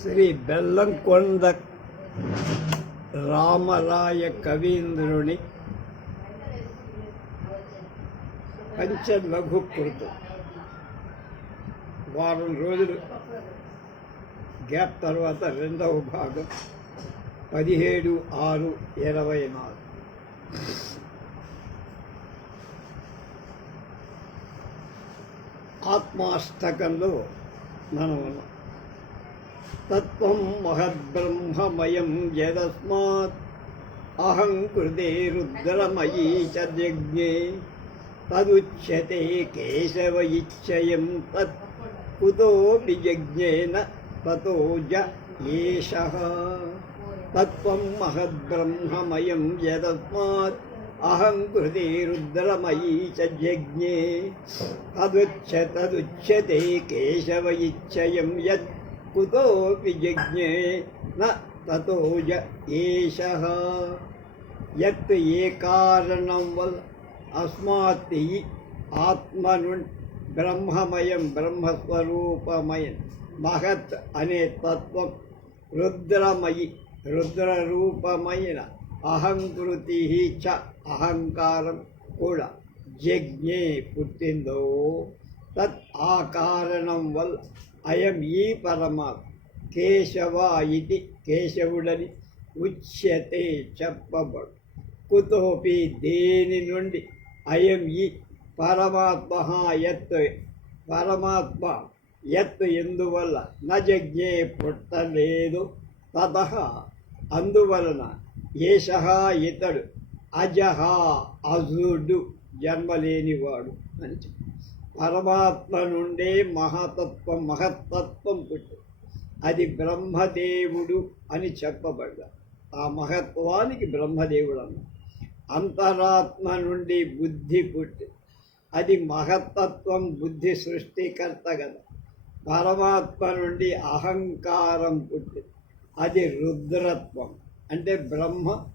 శ్రీ బెల్లంకొండ రామరాయ కవీంద్రుని పంచలఘు కృతం. వారం రోజులు గ్యాప్ తర్వాత రెండవ భాగం పదిహేడు ఆరు ఇరవై నాలుగు. ఆత్మాష్టకంలో మనం ఉన్నాం. తత్వం మహద్బ్రహ్మమయం యదస్మాత్. అహం కృతే రుద్రమయీ చ జజ్ఞే తదుచ్యతే కేశవ ఇచ్చయం తత్. కుతోపి యజ్ఞేన తతో జ ఏషః. తత్వం మహద్బ్రహ్మమయం యదస్మాత్. అహం కృతే రుద్రమయీ చ జజ్ఞే తదుచ్య తదుచ్యతే కేశవ ఇచ్చయం యత్. కుతోపి జజ్ఞే న తతో జ ఏషః యత్ ఏ కారణం వల్ల అస్మాత్ ఈ ఆత్మ నుండి బ్రహ్మమయం బ్రహ్మస్వరూపమయం మహత్ అనే తత్వం రుద్రమయి రుద్రరూపమైన అహంకృతి చ అహంకారం కూడా జజ్ఞే పుట్టిందో తత్ ఆ కారణం వల్ల అయం ఈ పరమాత్మ కేశవ ఇది కేశవుడని ఉచ్యతే చెప్పబడు. కుతోపి దేని నుండి అయం ఈ పరమాత్మ ఎత్తు పరమాత్మ యత్ ఎందువల్ల నజజ్ఞే పుట్టలేదు తత అందువలన ఏష ఇతడు అజహ అజుడు జన్మలేనివాడు అని చెప్పారు. పరమాత్మ నుండే మహతత్వం మహత్తత్వం పుట్టు. అది బ్రహ్మదేవుడు అని చెప్పబడ్డా ఆ మహత్వానికి బ్రహ్మదేవుడు అన్న అంతరాత్మ నుండి బుద్ధి పుట్టి. అది మహత్తత్వం బుద్ధి సృష్టికర్త కదా. పరమాత్మ నుండి అహంకారం పుట్టి. అది రుద్రత్వం. అంటే బ్రహ్మ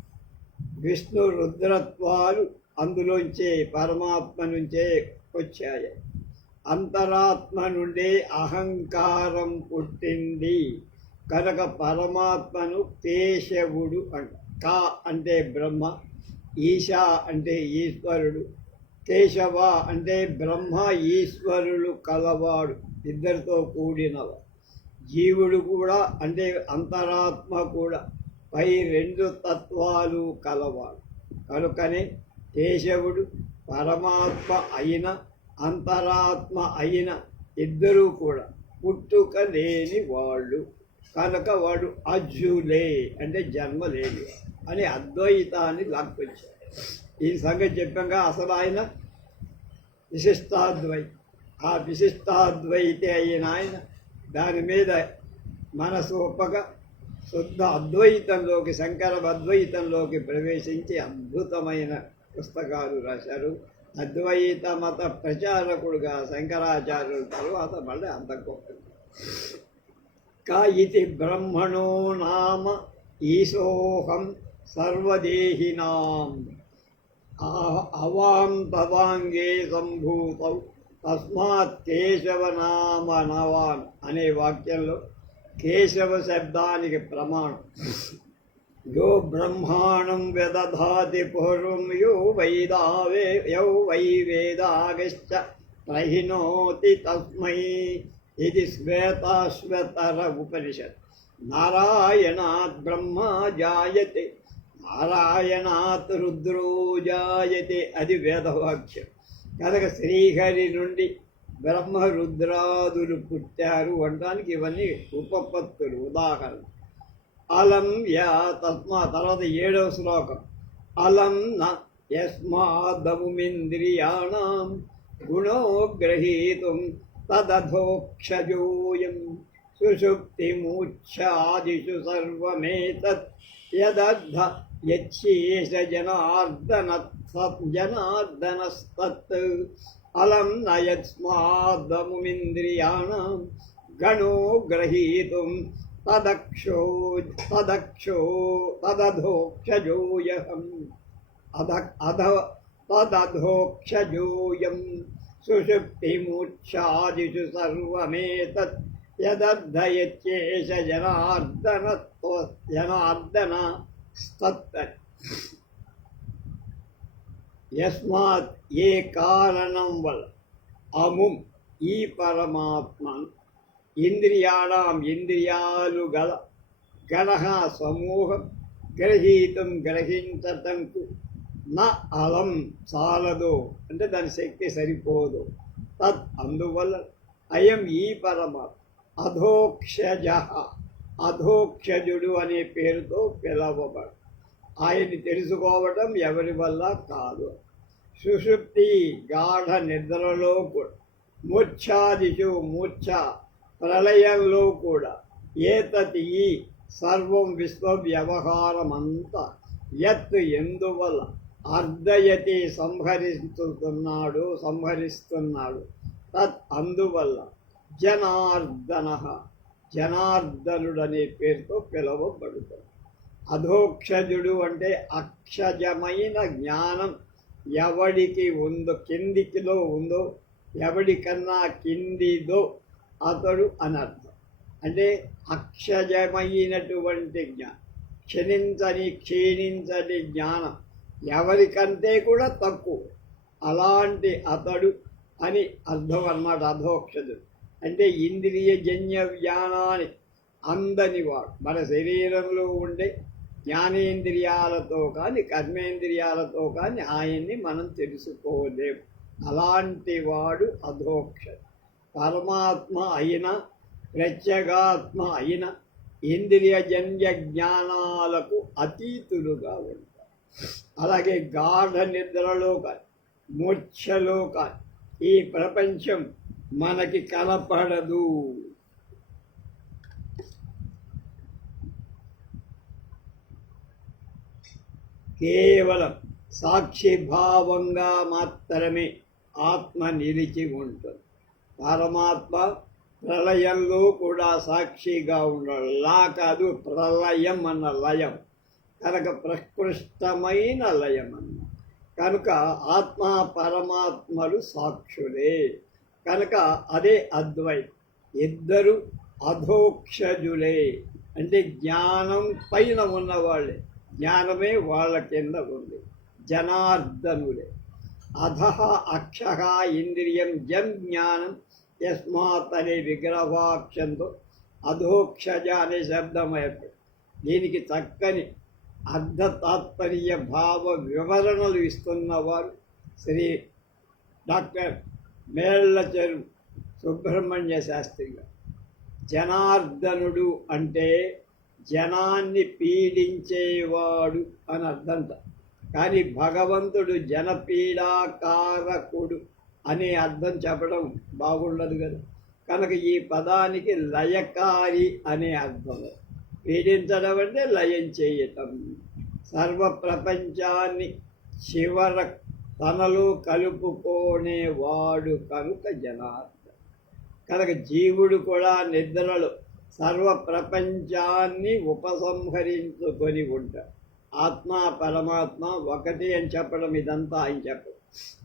విష్ణు రుద్రత్వాలు అందులోంచే పరమాత్మ నుంచే వచ్చాయి. అంతరాత్మ నుండి అహంకారం పుట్టింది. కనుక పరమాత్మను కేశవుడు అంట కా అంటే బ్రహ్మ ఈశా అంటే ఈశ్వరుడు కేశవ అంటే బ్రహ్మ ఈశ్వరులు కలవాడు ఇద్దరితో కూడినవ. జీవుడు కూడా అంటే అంతరాత్మ కూడా పై రెండు తత్వాలు కలవాడు. కనుకనే కేశవుడు పరమాత్మ అయిన అంతరాత్మ అయిన ఇద్దరూ కూడా పుట్టుక లేని వాళ్ళు. కనుక వాడు అజ్జులే అంటే జన్మ లేని అని అద్వైతాన్ని లాక్కొచ్చాడు ఈ సంగతి చెప్పాక అసలు ఆయన విశిష్టాద్వై ఆ విశిష్టాద్వైతే అయిన ఆయన దాని మీద మనసు ఒప్పక శుద్ధ అద్వైతంలోకి శంకర అద్వైతంలోకి ప్రవేశించి అద్భుతమైన పుస్తకాలు రాశారు. అద్వైత మత ప్రచారకుడుగా శంకరాచార్యుల తర్వాత మళ్ళీ అంత గొప్ప క ఇతి బ్రహ్మణో నామ ఈశోహం సర్వదేహినాం. అవాం తవాంగే సంభూతం తస్మాత్ కేశవ నామ నవాన్ అనే వాక్యంలో కేశవ శబ్దానికి ప్రమాణం. యో బ్రహ్మాణం వ్యదధాతి పూర్వం యో వైదావే యో వై వేదాగశ్చ ప్రహిణోతి తస్మై ఇది శ్వేతాశ్వతర ఉపనిషత్ నారాయణాత్ బ్రహ్మ జాయతి నారాయణాత్ రుద్రో జాయతి అది వేదవాక్యం. కనుక శ్రీహరి నుండి బ్రహ్మ రుద్రాదులు పుట్టారు అనడానికి ఇవన్నీ ఉపపత్తులు ఉదాహరణ అలం యా తస్మా. తర్వాత ఏడవ శ్లోకం. అలం న యస్మాదముమింద్రియాణం గుణోగ్రహీతుం తదధోక్షజోయం సుషుప్తిమూచ్ఛాదిషు సర్వమేతత్ యదద్ధ యచ్చేష జనార్దన జనార్దనస్తత్ అలం న గణో గ్రహీతుం తదక్షో తదక్షో తదధోక్షజోయహం అధ అధ తదధోక్షజోయం సుషుప్తిమూచ్ఛాదిషు సర్వమేతత్ యదర్థయచ్చేష జనార్దన జనార్దన స్తత్తని యస్మాత్ ఏ కారణం వల్ల అముం ఈ పరమాత్మను ఇంద్రియాణం ఇంద్రియాలు గల గణ సమూహం గ్రహీతం గ్రహించటంకు నా అలం చాలదు. అంటే దాని శక్తి సరిపోదు. తత్ అందువల్ల అయం ఈ పరమాత్మ అధోక్షజ. అధోక్షజుడు అనే పేరుతో పిలవబడు. ఆయన్ని తెలుసుకోవటం ఎవరి వల్ల కాదు. సుషుప్తి గాఢ నిద్రలో కూడా. మూర్ఛాదిషు మూర్ఛ ప్రళయంలో కూడా ఏతతి ఈ సర్వం విశ్వ వ్యవహారమంతా ఎత్తు ఎందువల్ల అర్ధయతి సంహరిస్తున్నాడు సంహరిస్తున్నాడు. తత్ అందువల్ల జనార్దన జనార్దనుడనే పేరుతో పిలువబడుతాడు అధోక్షజుడు అంటే అక్షజమైన జ్ఞానం. ఎవడికి ఉందో కిందికిలో ఉందో ఎవడికన్నా కిందిదో అతడు అనర్థం. అంటే అక్షజమైనటువంటి జ్ఞానం క్షణించని క్షీణించని జ్ఞానం ఎవరికంటే కూడా తక్కువ. అలాంటి అతడు అని అర్థం అన్నమాట అధోక్షదు అంటే ఇంద్రియజన్య జ్ఞానాన్ని అందని వాడు. మన శరీరంలో ఉండే జ్ఞానేంద్రియాలతో కానీ కర్మేంద్రియాలతో కానీ ఆయన్ని మనం తెలుసుకోలేము. అలాంటి వాడు అధోక్ష పరమాత్మ అయిన ప్రత్యేగాత్మ అయిన ఇంద్రియజన్య జ్ఞానాలకు అతీతులుగా ఉంటారు. అలాగే గాఢ నిద్రలో కానీ మూర్ఛలో కానీ ఈ ప్రపంచం మనకి కనపడదు. కేవలం సాక్షిభావంగా మాత్రమే ఆత్మ నిలిచి ఉంటుంది. పరమాత్మ ప్రళయంలో కూడా సాక్షిగా ఉన్నాడు. లా కాదు ప్రళయం అన్న లయం. కనుక ప్రకృష్టమైన లయం అన్న. కనుక ఆత్మ పరమాత్మలు సాక్షులే. కనుక అదే అద్వైతం. ఇద్దరు అధోక్షజులే. అంటే జ్ఞానం పైన ఉన్నవాళ్ళే. జ్ఞానమే వాళ్ళ కింద ఉంది. జనార్దనులే. అధ అక్ష ఇంద్రియం జం జ్ఞానం యస్మాత్ అనే విగ్రహాక్షంతో అధోక్షజ అనే శబ్దం దీనికి చక్కని అర్ధతాత్పర్య భావ వివరణలు ఇస్తున్నవారు శ్రీ డాక్టర్ మేళ్ళచరు సుబ్రహ్మణ్య శాస్త్రి గారు జనార్దనుడు అంటే జనాన్ని పీడించేవాడు అని అర్థంట కానీ భగవంతుడు జనపీడాకారకుడు. అనే అర్థం చెప్పడం బాగుండదు కదా. కనుక ఈ పదానికి లయకారి అనే అర్థం. పీడించడం అంటే లయం చేయటం. సర్వ ప్రపంచాన్ని చివర తనలో కలుపుకోనేవాడు కనుక జనార్దన్. కనుక జీవుడు కూడా నిద్రలో సర్వ ప్రపంచాన్ని ఉపసంహరించుకొని ఉంటాడు. ఆత్మ పరమాత్మ ఒకటి అని చెప్పడం ఇదంతా ఆయన చెప్పడం.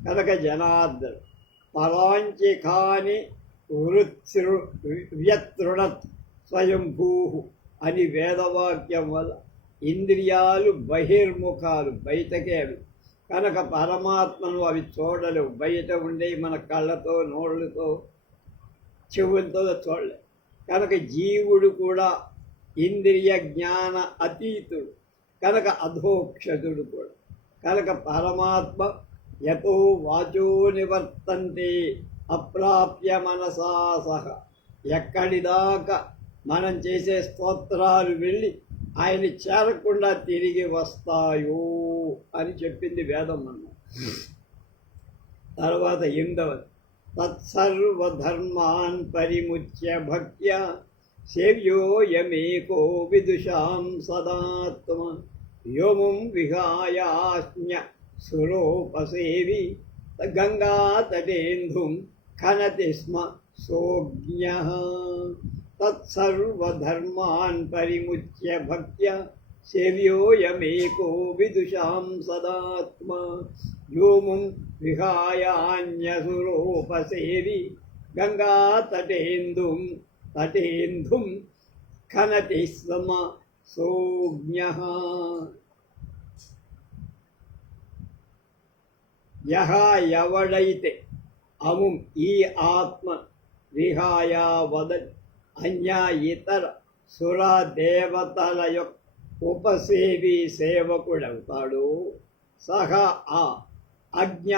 కనుక జనార్దన్ పరాంచికాని కాని వ్యతృణత్ స్వయంభూ అని వేదవాక్యం వల్ల ఇంద్రియాలు బహిర్ముఖాలు బయటకే అవి కనుక పరమాత్మను అవి చూడలేవు. బయట ఉండే మన కళ్ళతో నోళ్ళతో చెవులతో చూడలేవు. కనుక జీవుడు కూడా ఇంద్రియ జ్ఞాన అతీతుడు. కనుక అధోక్షతుడు కూడా. కనుక పరమాత్మ యతో వాచో నివర్తంతే అప్రాప్య మనసా సహ. ఎక్కడిదాకా మనం చేసే స్తోత్రాలు వెళ్ళి ఆయన చేరకుండా తిరిగి వస్తాయో అని చెప్పింది వేదం అన్న తర్వాత ఎనిమిదవది. తత్సర్వధర్మాన్ పరిముచ్య భక్త్య సేవ్యోయమేకో విదుషాం సదాత్మ. వ్యోమం విహాయాజ్ఞ. సురోపసేవి గంగాతటేందుం ఖనతి స్మ సోజ్ఞ తత్సర్వధర్మాన్ పరిముచ్య భక్త్య సేవ్యోయమేకో విదుషాం సదాత్మ వ్యోమం విహాయాన్యసురోపసేవి గంగాతటేందుం తటేందుం ఖనతి స్మ సోజ్ఞ యహ ఎవడైతే అముం ఈ ఆత్మ విహాయ వదన్ అన్య ఇతర సుర దేవతల యొక్క ఉపసేవి సేవకుడవుతాడు సహ ఆ అజ్ఞ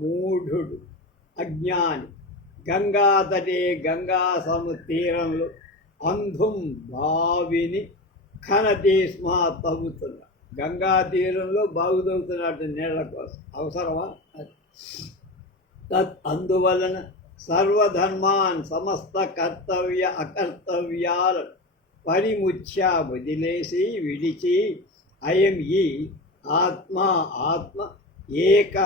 మూఢుడు అజ్ఞాని. గంగాతటే గంగా సముతీరంలో అంధుం బావిని ఖనతి స్మ గంగా తీరంలో బావి నీళ్ళ కోసం. అవసరమా? అది. తత్ అందువలన సర్వధర్మాన్ సమస్త కర్తవ్య అకర్తవ్యాలను పరిముచ్య వదిలేసి విడిచి అయం ఈ ఆత్మ ఆత్మ ఏక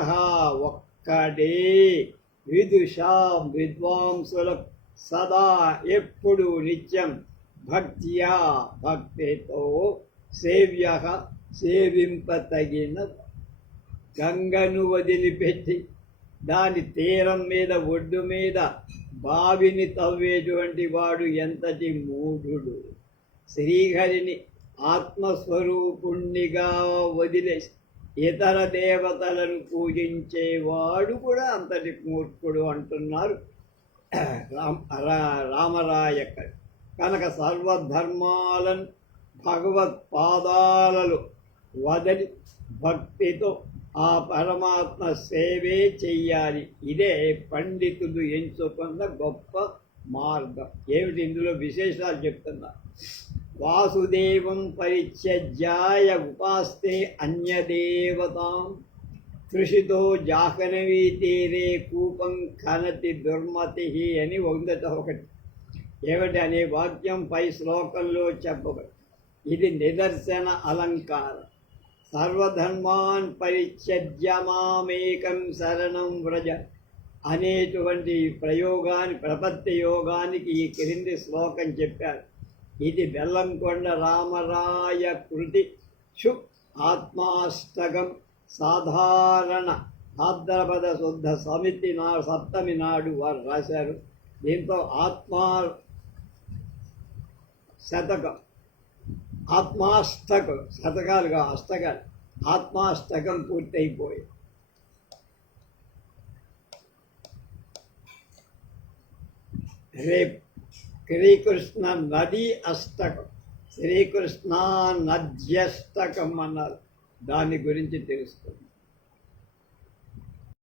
ఒక్కడే. విదుషాం విద్వాంసులకు సదా ఎప్పుడు నిత్యం భక్త్యా భక్తితో సేవ్య సేవింపతగిన గంగను వదిలిపెట్టి దాని తీరం మీద ఒడ్డు మీద బావిని తవ్వేటువంటి వాడు ఎంతటి మూఢుడు? శ్రీహరిని ఆత్మస్వరూపుణ్ణిగా వదిలేసి ఇతర దేవతలను పూజించేవాడు కూడా అంతటి మూర్ఖుడు అంటున్నారు రా- రామరాయకర్. కనుక సర్వధర్మాలను భగవత్ పాదాలలో వదలి భక్తితో ఆ పరమాత్మ సేవే చెయ్యాలి ఇదే పండితులు ఎంచుకున్న గొప్ప మార్గం ఏమిటి ఇందులో విశేషాలు చెప్తున్నా వాసుదేవం పరిత్యజ్యాయ ఉపాస్తే అన్యదేవతాం కృషితో జాహ్నవీ తీరే కూపం కనతి దుర్మతి అని ఉందట ఒకటి ఏమిటి అనే వాక్యం పై శ్లోకంలో చెప్పబడి ఇది నిదర్శన అలంకారం సర్వధర్మాన్ పరిత్యజ్య మామేకం శరణం వ్రజ. అనేటువంటి ప్రయోగాన్ని ప్రపత్తి యోగానికి ఈ క్రింది శ్లోకం చెప్పారు. ఇది బెల్లంకొండ రామరాయ కృతి. షు ఆత్మాష్టకం సాధారణ భాద్రపద శుద్ధ సమితి నా సప్తమి నాడు వారు రాశారు. దీంతో ఆత్మా శతకం ఆత్మాష్టకం శతకాలుగా అష్టకాలు ఆత్మాష్టకం పూర్తయిపోయి. రేపు శ్రీకృష్ణ నది అష్టకం శ్రీకృష్ణ నద్యష్టకం అన్నారు. దాని గురించి తెలుస్తుంది.